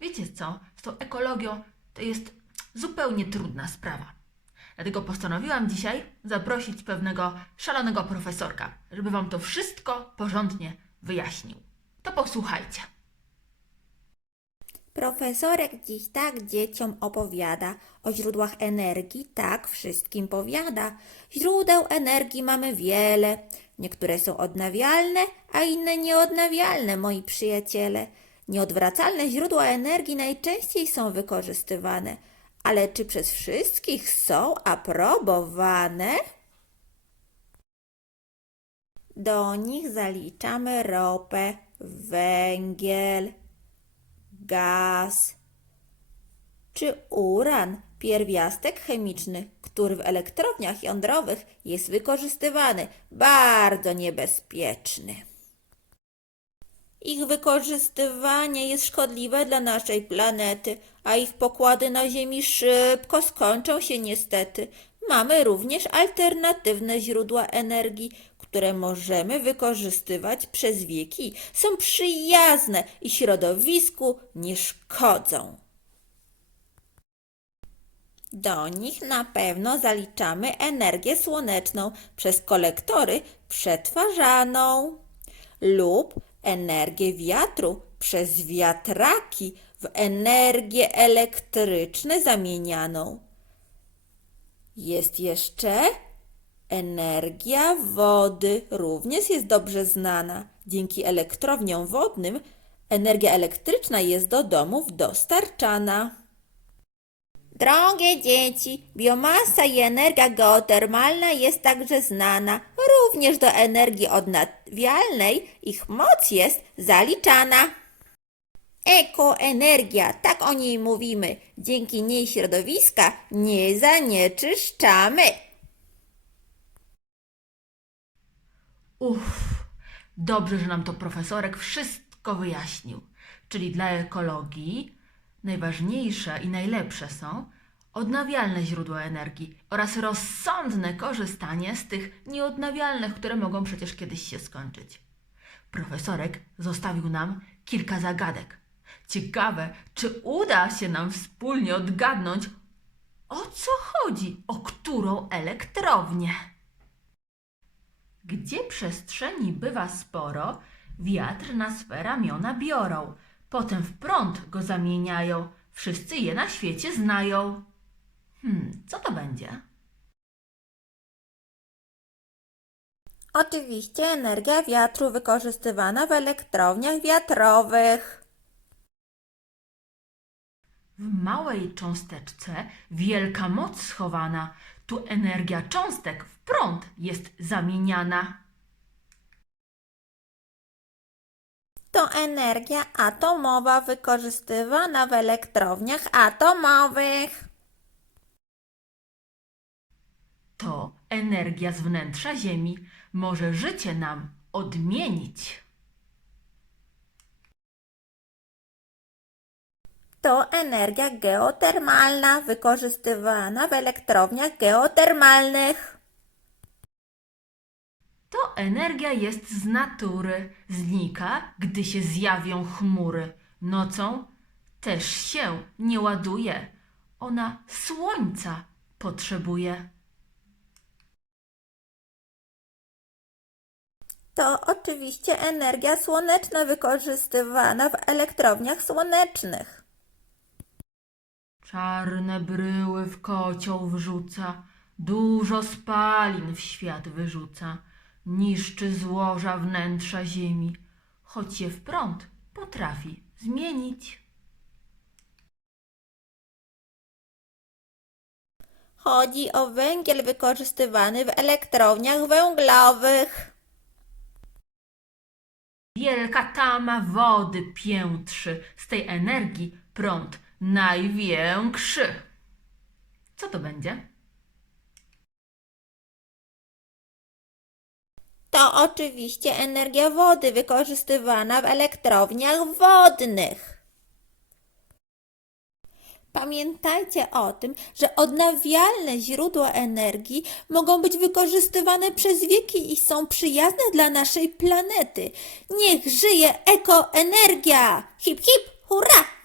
Wiecie co? Z tą ekologią to jest zupełnie trudna sprawa. Dlatego postanowiłam dzisiaj zaprosić pewnego szalonego profesorka, żeby Wam to wszystko porządnie wyjaśnił. To posłuchajcie. Profesorek dziś tak dzieciom opowiada o źródłach energii, tak wszystkim powiada. Źródeł energii mamy wiele. Niektóre są odnawialne, a inne nieodnawialne, moi przyjaciele. Nieodwracalne źródła energii najczęściej są wykorzystywane, ale czy przez wszystkich są aprobowane? Do nich zaliczamy ropę, węgiel, gaz czy uran, pierwiastek chemiczny, który w elektrowniach jądrowych jest wykorzystywany, bardzo niebezpieczny. Ich wykorzystywanie jest szkodliwe dla naszej planety, a ich pokłady na Ziemi szybko skończą się niestety. Mamy również alternatywne źródła energii, które możemy wykorzystywać przez wieki. Są przyjazne i środowisku nie szkodzą. Do nich na pewno zaliczamy energię słoneczną przez kolektory przetwarzaną lub energię wiatru przez wiatraki w energię elektryczną zamienianą. Jest jeszcze energia wody, również jest dobrze znana. Dzięki elektrowniom wodnym energia elektryczna jest do domów dostarczana. Drogie dzieci, biomasa i energia geotermalna jest także znana. Również do energii odnawialnej ich moc jest zaliczana. Ekoenergia, tak o niej mówimy. Dzięki niej środowiska nie zanieczyszczamy. Uff, dobrze, że nam to profesorek wszystko wyjaśnił. Czyli dla ekologii najważniejsze i najlepsze są odnawialne źródła energii oraz rozsądne korzystanie z tych nieodnawialnych, które mogą przecież kiedyś się skończyć. Profesorek zostawił nam kilka zagadek. Ciekawe, czy uda się nam wspólnie odgadnąć, o co chodzi, o którą elektrownię. Gdzie przestrzeni bywa sporo, wiatr na swe ramiona biorą, potem w prąd go zamieniają, wszyscy je na świecie znają. Hmm, co to będzie? Oczywiście energia wiatru wykorzystywana w elektrowniach wiatrowych. W małej cząsteczce wielka moc schowana, tu energia cząstek w prąd jest zamieniana. To energia atomowa wykorzystywana w elektrowniach atomowych. To energia z wnętrza Ziemi może życie nam odmienić. To energia geotermalna wykorzystywana w elektrowniach geotermalnych. To energia jest z natury, znika, gdy się zjawią chmury. Nocą też się nie ładuje. Ona słońca potrzebuje. To oczywiście energia słoneczna wykorzystywana w elektrowniach słonecznych. Czarne bryły w kocioł wrzuca, dużo spalin w świat wyrzuca, niszczy złoża wnętrza ziemi, choć je w prąd potrafi zmienić. Chodzi o węgiel wykorzystywany w elektrowniach węglowych. Wielka tama wody piętrzy, z tej energii prąd największy. Co to będzie? To oczywiście energia wody wykorzystywana w elektrowniach wodnych. Pamiętajcie o tym, że odnawialne źródła energii mogą być wykorzystywane przez wieki i są przyjazne dla naszej planety. Niech żyje ekoenergia! Hip hip, hurra!